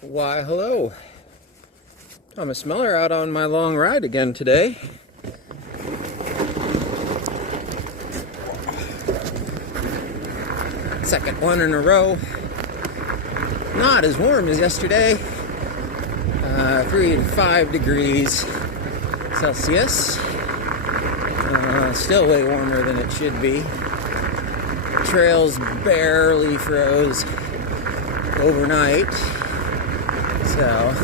Why, hello. Thomas Miller out on my long ride again today. Second one in a row. Not as warm as yesterday. 3 to 5 degrees Celsius. Still way warmer than it should be. Trails barely froze overnight. So,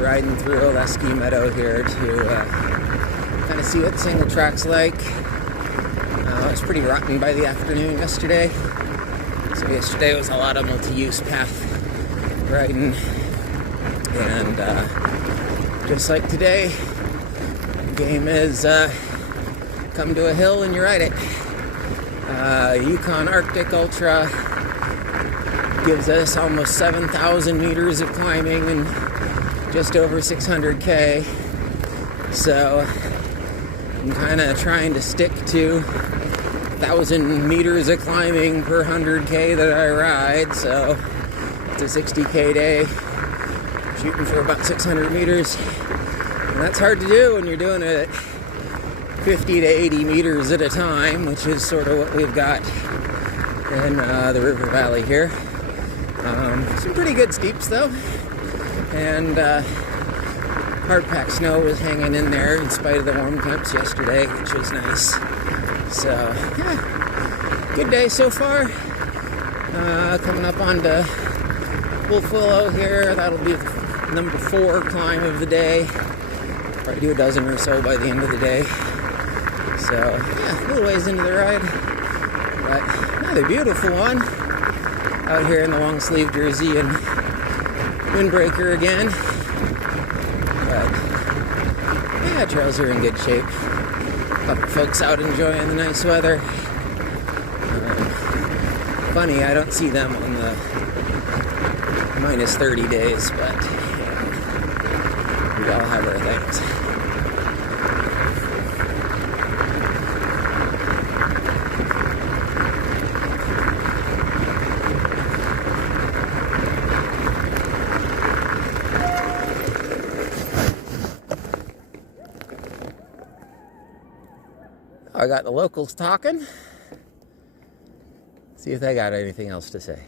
riding through Oleski Meadow here to kind of see what single track's like. It was pretty rotten by the afternoon yesterday. So yesterday was a lot of multi-use path riding. And just like today, the game is come to a hill and you ride it. Yukon Arctic Ultra gives us almost 7,000 meters of climbing and just over 600K. So I'm kind of trying to stick to 1,000 meters of climbing per 100K that I ride. So it's a 60K day, shooting for about 600 meters. And that's hard to do when you're doing it 50 to 80 meters at a time, which is sort of what we've got in the river valley here. Some pretty good steeps though, and hard-packed snow was hanging in there in spite of the warm temps yesterday, which was nice. So yeah, good day so far. Coming up onto Wolf Willow here, that'll be number 4 climb of the day. Probably do a dozen or so by the end of the day. So yeah, a little ways into the ride, but another beautiful one. Out here in the long sleeve jersey and windbreaker again. But yeah, trails are in good shape. A couple folks out enjoying the nice weather. Funny, I don't see them on the minus 30 days, but yeah, we all have our things. I got the locals talking. See if they got anything else to say.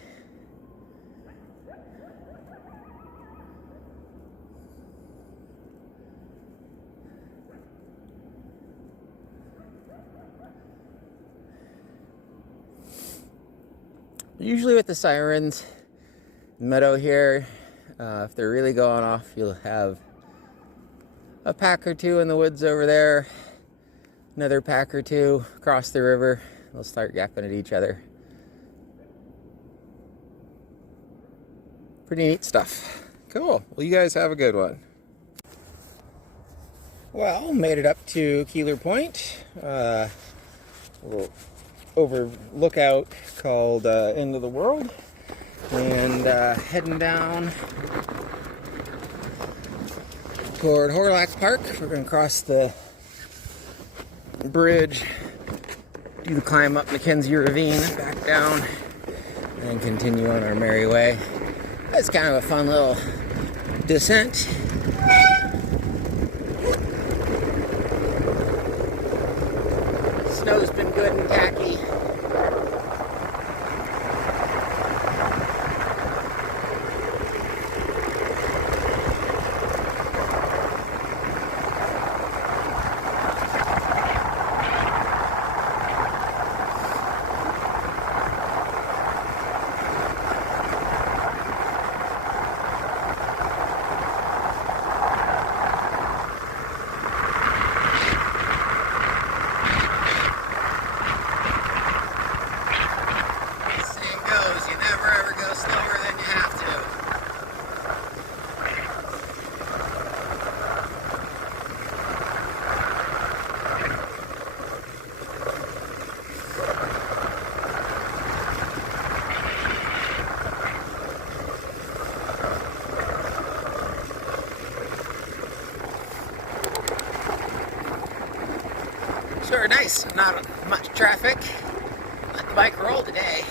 Usually with the sirens, meadow here, if they're really going off, you'll have a pack or two in the woods over there. Another pack or two across the river. They'll start yapping at each other. Pretty neat stuff. Cool. Well, you guys have a good one. Well, made it up to Keeler Point. A little over lookout called End of the World. And heading down toward Horlock Park. We're going to cross the bridge, do the climb up Mackenzie Ravine, back down, and continue on our merry way. It's kind of a fun little descent. Snow's been good and tacky. Sure, nice. Not much traffic. Let the bike roll today.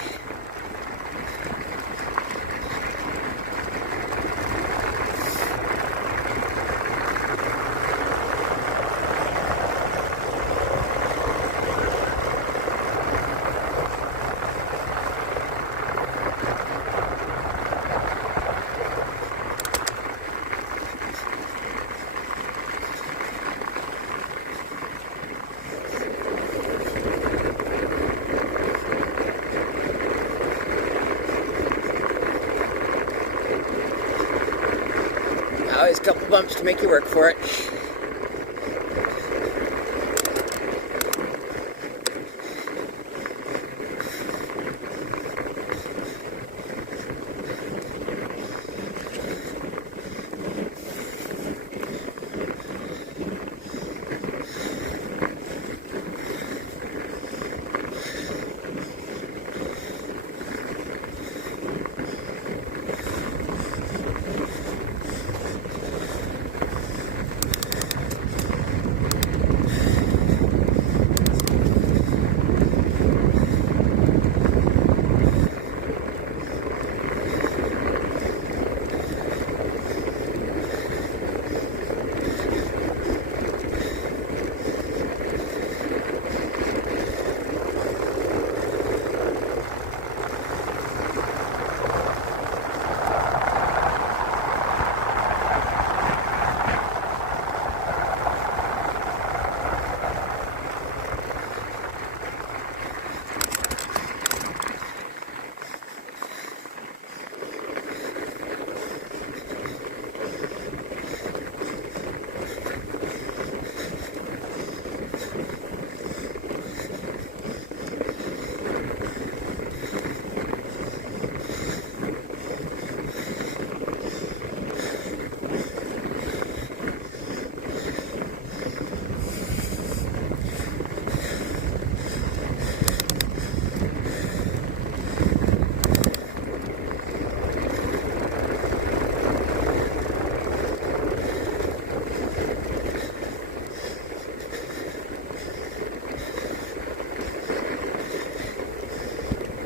Always a couple bumps to make you work for it.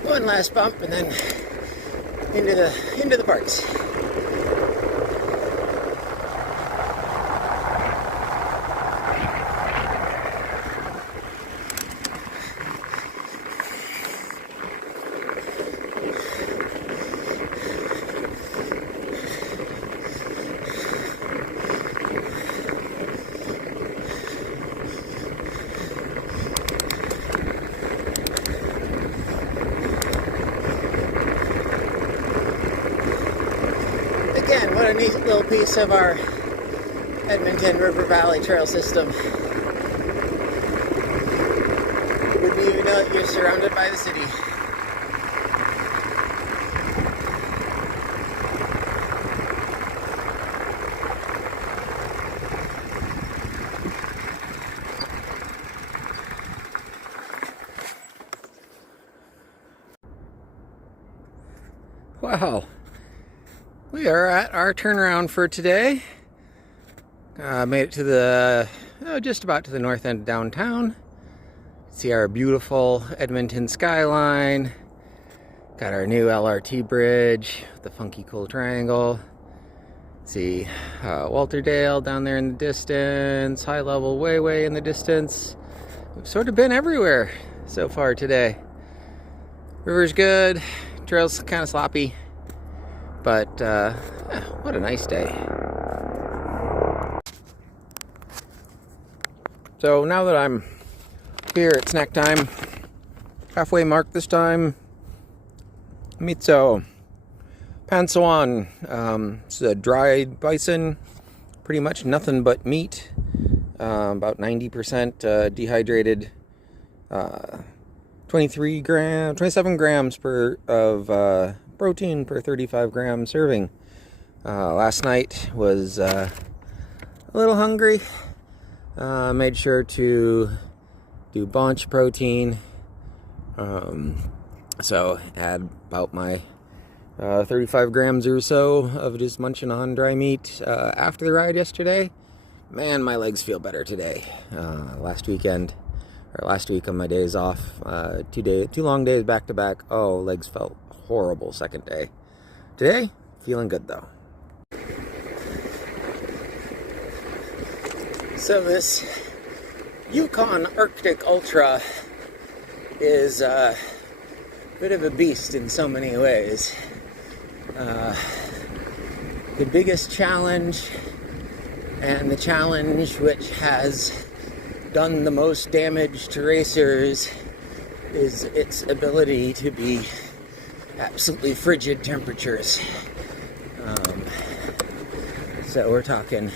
One last bump and then into the parks. Again, what a neat little piece of our Edmonton River Valley trail system. You wouldn't even know that you're surrounded by the city. Wow. We are at our turnaround for today. Made it to the, just about to the north end of downtown. See our beautiful Edmonton skyline. Got our new LRT bridge, the funky cool triangle. See Walterdale down there in the distance, high level way in the distance. We've sort of been everywhere so far today. River's good, trail's kind of sloppy. But, what a nice day. So now that I'm here at snack time, halfway mark this time, miso, pansuan, it's a dried bison, pretty much nothing but meat, about 90% dehydrated, 27 grams of protein per 35 gram serving. Last night was a little hungry. Made sure to do bunch protein. So add about my 35 grams or so of just munching on dry meat after the ride yesterday. Man, my legs feel better today. Last week on my days off, 2 long days back to back. Oh, legs felt horrible second day. Today, feeling good though. So this Yukon Arctic Ultra is a bit of a beast in so many ways. The biggest challenge, and the challenge which has done the most damage to racers, is its ability to be So we're talking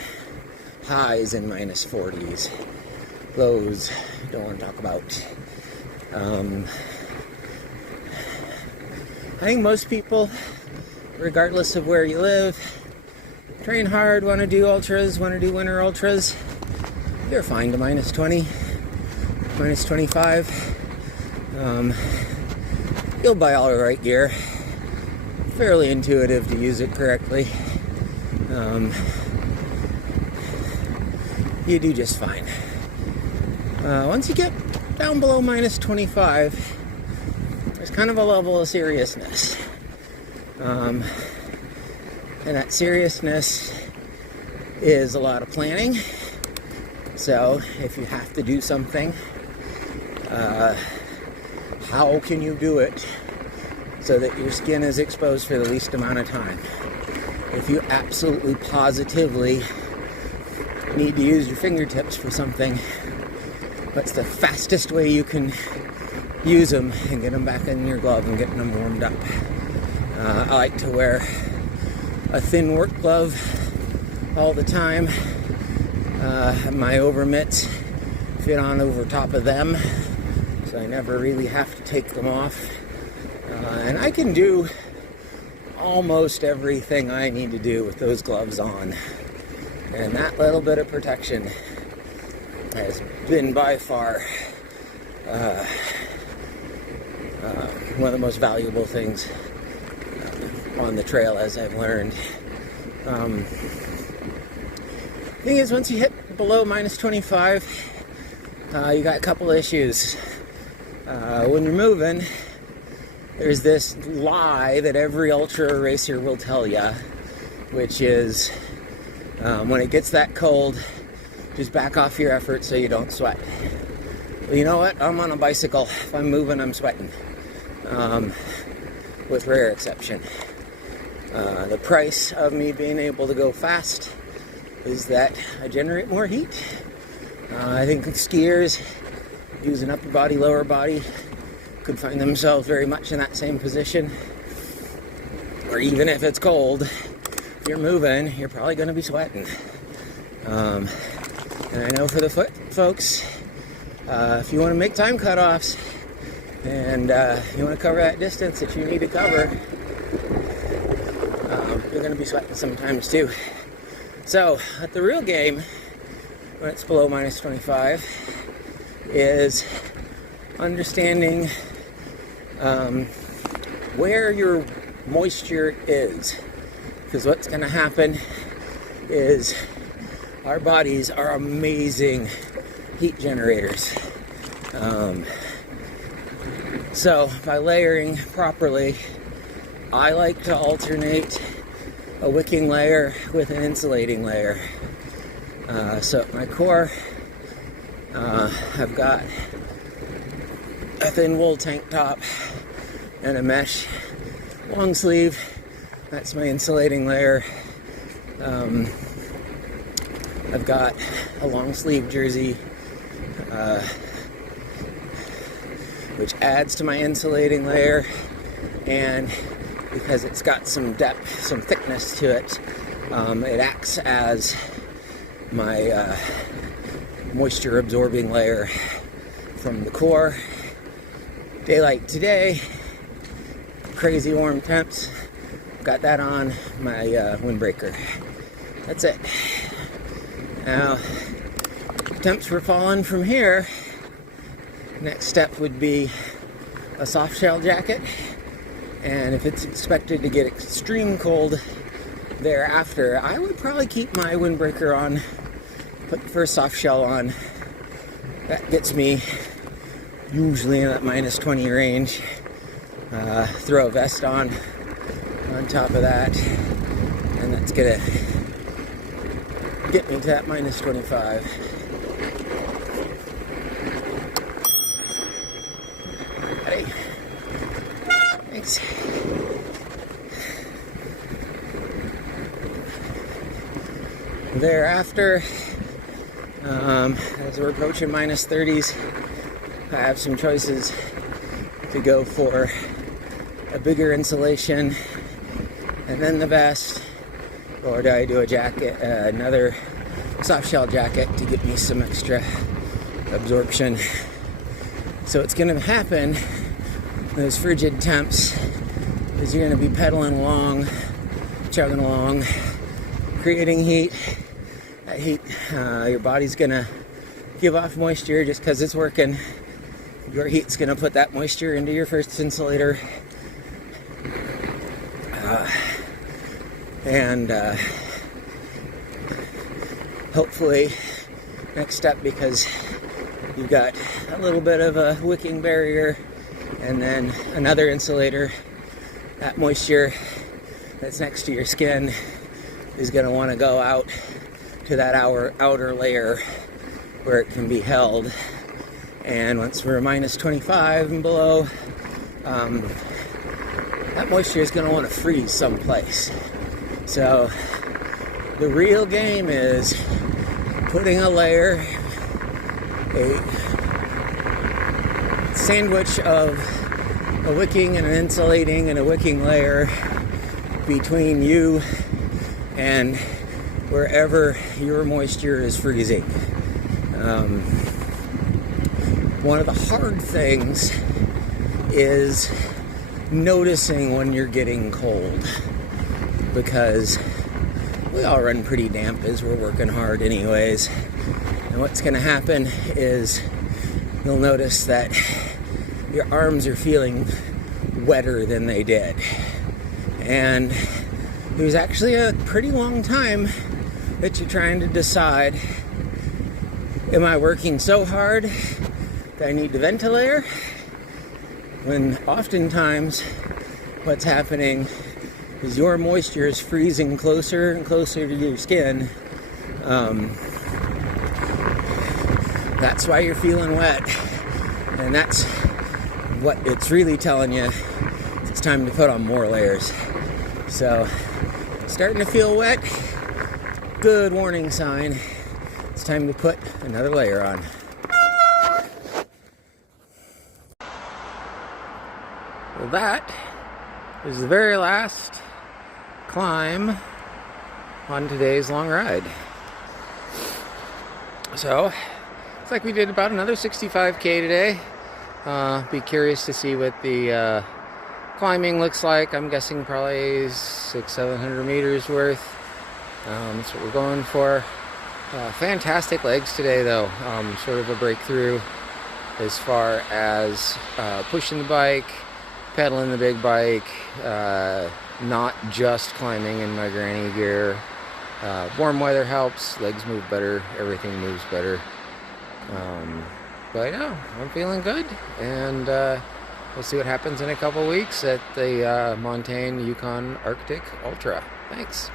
highs in minus 40s. Lows, don't want to talk about. I think most people, regardless of where you live, train hard, want to do ultras, want to do winter ultras, you're fine to minus 20, minus 25. You'll buy all the right gear. Fairly intuitive to use it correctly. You do just fine. Once you get down below minus 25, there's kind of a level of seriousness. And that seriousness is a lot of planning. So if you have to do something, how can you do it so that your skin is exposed for the least amount of time? If you absolutely positively need to use your fingertips for something, what's the fastest way you can use them and get them back in your glove and get them warmed up? I like to wear a thin work glove all the time. My over mitts fit on over top of them, so I never really have to take them off. And I can do almost everything I need to do with those gloves on. And that little bit of protection has been by far one of the most valuable things on the trail, as I've learned. Thing is, once you hit below minus 25, you got a couple issues. When you're moving, there's this lie that every ultra racer will tell you, which is when it gets that cold, just back off your effort so you don't sweat. Well, you know what? I'm on a bicycle. If I'm moving, I'm sweating, with rare exception. The price of me being able to go fast is that I generate more heat. I think skiers using upper body, lower body could find themselves very much in that same position. Or even if it's cold, if you're moving, you're probably going to be sweating. And I know for the foot folks, if you want to make time cutoffs and you want to cover that distance that you need to cover, you're going to be sweating sometimes too. So, at the real game, when it's below minus 25, is understanding where your moisture is. Because what's going to happen is our bodies are amazing heat generators. So, by layering properly, I like to alternate a wicking layer with an insulating layer. So at my core, I've got a thin wool tank top and a mesh long sleeve. That's my insulating layer. I've got a long sleeve jersey, which adds to my insulating layer, and because it's got some depth, some thickness to it, it acts as my moisture absorbing layer from the core. Daylight today, crazy warm temps, got that on my windbreaker. That's it. Now, temps were falling from here. Next step would be a soft shell jacket. And if it's expected to get extreme cold thereafter, I would probably keep my windbreaker on, put the first soft shell on. That gets me usually in that minus 20 range. Throw a vest on top of that, and that's gonna get me to that minus 25. Ready? Thanks. Thereafter, as we're approaching minus 30s, I have some choices to go for a bigger insulation, and then the vest, or do I do a jacket, another soft shell jacket to give me some extra absorption? So what's going to happen in those frigid temps is you're going to be pedaling along, chugging along, creating heat. That heat, your body's going to give off moisture just because it's working. Your heat's going to put that moisture into your first insulator. And hopefully next step, because you've got a little bit of a wicking barrier and then another insulator, that moisture that's next to your skin is going to want to go out to that outer layer where it can be held. And once we're minus 25 and below, that moisture is going to want to freeze someplace. So the real game is putting a layer, a sandwich of a wicking and an insulating and a wicking layer between you and wherever your moisture is freezing. One of the hard things is noticing when you're getting cold, because we all run pretty damp as we're working hard anyways. And what's going to happen is you'll notice that your arms are feeling wetter than they did. And there's actually a pretty long time that you're trying to decide, am I working so hard that I need to ventilate? When oftentimes what's happening is your moisture is freezing closer and closer to your skin. That's why you're feeling wet. And that's what it's really telling you. It's time to put on more layers. So, starting to feel wet, good warning sign. It's time to put another layer on. Well, that is the very last climb on today's long ride. So, looks like we did about another 65K today. Be curious to see what the climbing looks like. I'm guessing probably 600-700 meters worth. That's what we're going for. Fantastic legs today, though. Sort of a breakthrough as far as pushing the bike, pedaling the big bike, not just climbing in my granny gear. Warm weather helps, legs move better, everything moves better. But yeah, I'm feeling good, and we'll see what happens in a couple weeks at the Montane Yukon Arctic Ultra. Thanks.